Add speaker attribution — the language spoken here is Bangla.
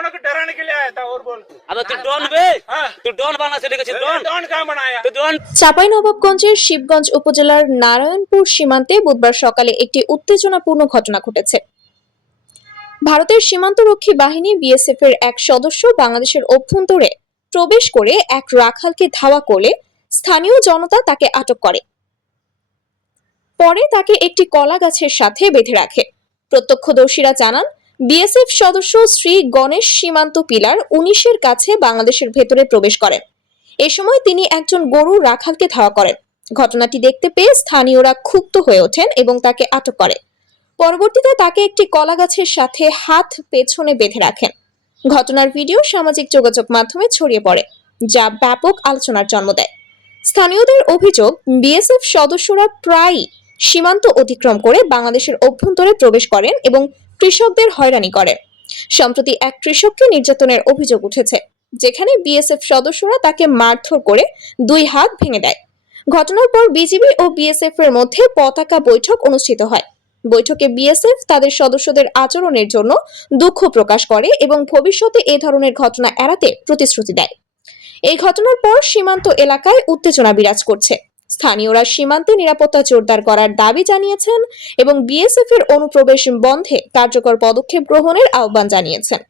Speaker 1: लोगों को डराने के लिए आया था और बोल
Speaker 2: अबे तू डॉन बे
Speaker 1: हाँ
Speaker 2: तू डॉन बनना से देखে ডন
Speaker 1: डॉन कहाँ बनाया
Speaker 2: তো ডন
Speaker 3: চাঁপাইনবাবগঞ্জের শিবগঞ্জ উপজেলার নারায়ণপুর সীমান্তে বুধবার সকালে একটি উত্তেজনাপূর্ণ ঘটনা ঘটেছে ভারতের সীমান্তরক্ষী বাহিনী বিএসএফ এর এক সদস্য বাংলাদেশের অভ্যন্তরে প্রবেশ করে এক রাখালকে ধাওয়া করলে স্থানীয় জনতা তাকে আটক করে পরে তাকে একটি কলা গাছের সাথে বেঁধে রাখে প্রত্যক্ষদর্শীরা জানান বিএসএফ সদস্য শ্রী গণেশ সীমান্ত পিলার উনিশের কাছে বাংলাদেশের ভেতরে প্রবেশ করেন। এ সময় তিনি একজন গরুর রাখালকে ধাওয়া করেন। ঘটনাটি দেখতে পেয়ে স্থানীয়রা ক্ষুব্ধ হয়ে ওঠেন এবং তাকে আটক করে। পরবর্তীতে তাকে একটি কলা গাছের সাথে হাত পেছনে বেঁধে রাখেন। ঘটনার ভিডিও সামাজিক যোগাযোগ মাধ্যমে ছড়িয়ে পড়ে, যা ব্যাপক আলোচনার জন্ম দেয়। স্থানীয়দের অভিযোগ, বিএসএফ সদস্যরা প্রায়ই সীমান্ত অতিক্রম করে বাংলাদেশের অভ্যন্তরে প্রবেশ করেন এবং কৃষকদের হয়রানি করে। সম্প্রতি এক কৃষককে নির্যাতনের অভিযোগ উঠেছে, যেখানে বিএসএফ সদস্যরা তাকে মারধর করে দুই হাত ভেঙে দেয়। ঘটনার পর বিজিবি ও বিএসএফ এর মধ্যে পতাকা বৈঠক অনুষ্ঠিত হয়। বৈঠকে বিএসএফ তাদের সদস্যদের আচরণের জন্য দুঃখ প্রকাশ করে এবং ভবিষ্যতে এ ধরনের ঘটনা এড়াতে প্রতিশ্রুতি দেয়। এই ঘটনার পর সীমান্ত এলাকায় উত্তেজনা বিরাজ করছে। স্থানীয়রা সীমান্তে নিরাপত্তা জোরদার করার দাবি জানিয়েছেন এবং বিএসএফ এর অনুপ্রবেশ বন্ধে কার্যকর পদক্ষেপ গ্রহণের আহ্বান জানিয়েছেন।